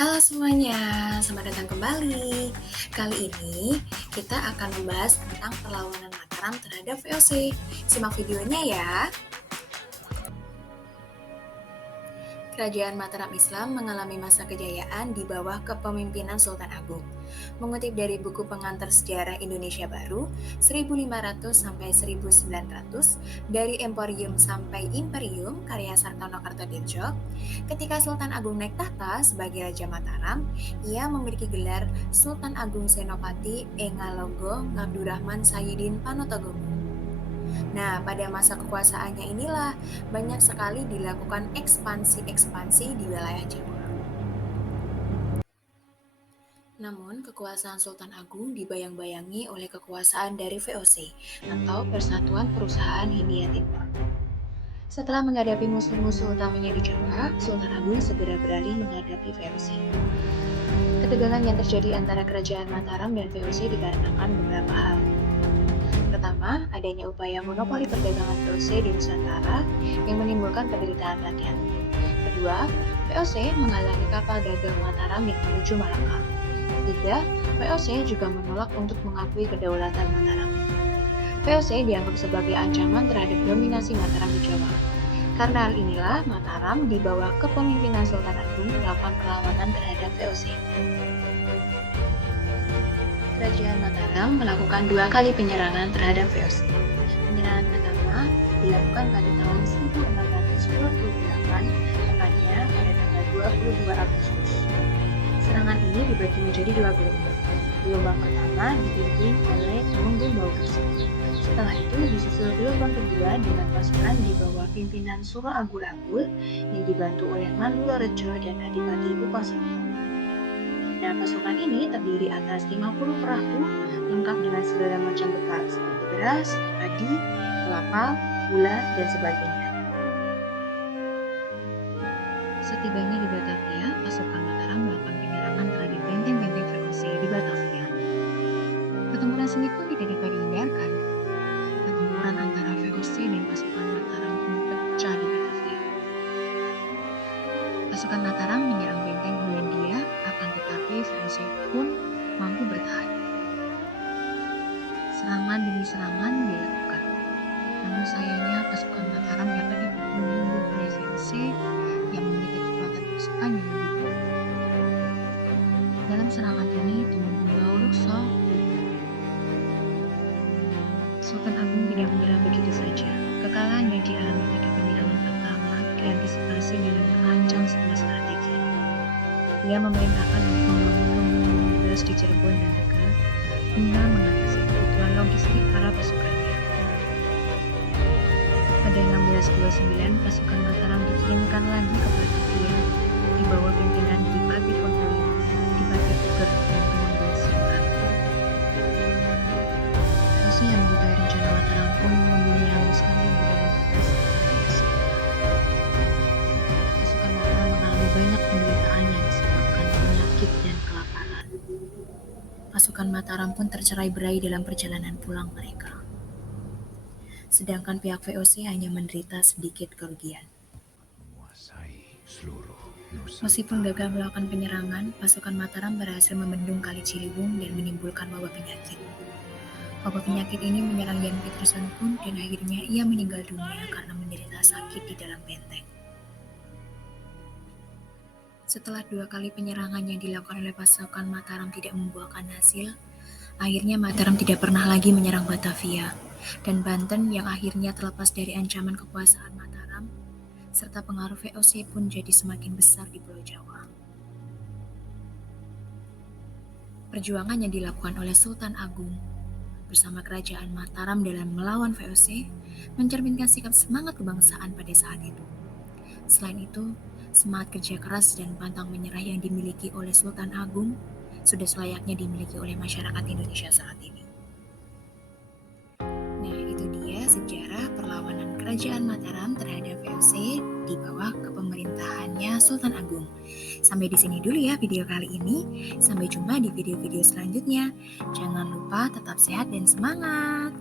Halo semuanya, selamat datang kembali. Kali ini kita akan membahas tentang perlawanan Mataram terhadap VOC. Simak videonya ya. Kerajaan Mataram Islam mengalami masa kejayaan di bawah kepemimpinan Sultan Agung. Mengutip dari buku pengantar sejarah Indonesia Baru 1500 sampai 1900 dari Emporium sampai Imperium karya Sartono Kartodirjo, ketika Sultan Agung naik tahta sebagai Raja Mataram, ia memiliki gelar Sultan Agung Senopati Engalonggo Ngabdurrahman Sayyidin Panotogomo. Nah, pada masa kekuasaannya inilah banyak sekali dilakukan ekspansi-ekspansi di wilayah Jawa. Namun, kekuasaan Sultan Agung dibayang-bayangi oleh kekuasaan dari VOC atau Persatuan Perusahaan Hindia Timur. Setelah menghadapi musuh-musuh utamanya di Jawa, Sultan Agung segera beralih menghadapi VOC. Ketegangan yang terjadi antara Kerajaan Mataram dan VOC dikarenakan beberapa hal. Pertama, adanya upaya monopoli perdagangan VOC di Nusantara yang menimbulkan penderitaan rakyat. Kedua, VOC menghalangi kapal dagang Mataram yang menuju Malaka. Ketiga, VOC juga menolak untuk mengakui kedaulatan Mataram. VOC dianggap sebagai ancaman terhadap dominasi Mataram di Jawa. Karena hal inilah, Mataram di bawah kepemimpinan Sultan Agung melakukan perlawanan terhadap VOC. Kerajaan Mataram melakukan 2 kali penyerangan terhadap VOC. Penyerangan pertama dilakukan pada tahun 1628, tepatnya pada tanggal 22 Agustus. Serangan ini dibagi menjadi 2 gelombang. Gelombang pertama dipimpin oleh Temenggung Baureksa. Setelah itu disusul gelombang kedua dengan pasukan di bawah pimpinan Suro Agul-Agul yang dibantu oleh Mandulorejo dan Adipati Upasono. Nah, pasukan ini terdiri atas 50 perahu lengkap dengan segala macam bekal seperti beras, padi, kelapa, gula, dan sebagainya. Setibanya di Batavia, pasukan Mataram melakukan penyerangan terhadap benteng-benteng VOC di Batavia. Pertempuran sengit pun tidak dapat dihindarkan. Pertempuran antara VOC dan pasukan Mataram pun pecah di Batavia. Pasukan Mataram menyerang benteng Hollandia, akan tetapi VOC pun mampu bertahan. Serangan demi serangan dilakukan. Namun sayangnya pasukan Mataram dapat dibunuh oleh VOC yang memiliki kekuatan pasukan yang lebih kuat. Dalam serangan ini, Temenggung Baureksa gugur. Sultan Agung tidak menyerah begitu saja. Kekalahan yang dialami pada penyerangan pertama diantisipasi dengan merancang sebuah strategi. Ia memerintahkan untuk membangun lumbung beras di Cirebon dan Tegal guna mengatasi kebutuhan logistik para pasukannya. Pada 1629, pasukan Mataram dikirimkan lagi ke Batavia di bawah pimpinan Adipati Ponorogo, Adipati Puger, dan Temenggung Singurang. VOC yang mengetahui rencana Mataram pun membunuh hanguskan budaya beras. Pasukan Mataram mengalami banyak penderitaan yang disebabkan penyakit dan kelaparan. Pasukan Mataram pun tercerai-berai dalam perjalanan pulang mereka. Sedangkan pihak VOC hanya menderita sedikit kerugian. Meskipun gagal melakukan penyerangan, pasukan Mataram berhasil membendung Kali Ciliwung dan menimbulkan wabah penyakit. Wabah penyakit ini menyerang Jan Pieterszoon pun dan akhirnya ia meninggal dunia karena menderita sakit di dalam benteng. Setelah 2 kali penyerangan yang dilakukan oleh pasukan Mataram tidak membuahkan hasil, akhirnya Mataram tidak pernah lagi menyerang Batavia, dan Banten yang akhirnya terlepas dari ancaman kekuasaan Mataram, serta pengaruh VOC pun jadi semakin besar di Pulau Jawa. Perjuangan yang dilakukan oleh Sultan Agung bersama Kerajaan Mataram dalam melawan VOC mencerminkan sikap semangat kebangsaan pada saat itu. Selain itu, semangat kerja keras dan pantang menyerah yang dimiliki oleh Sultan Agung sudah selayaknya dimiliki oleh masyarakat Indonesia saat ini. Nah, itu dia sejarah perlawanan Kerajaan Mataram terhadap VOC di bawah kepemerintahannya Sultan Agung. Sampai di sini dulu ya video kali ini. Sampai jumpa di video-video selanjutnya. Jangan lupa tetap sehat dan semangat.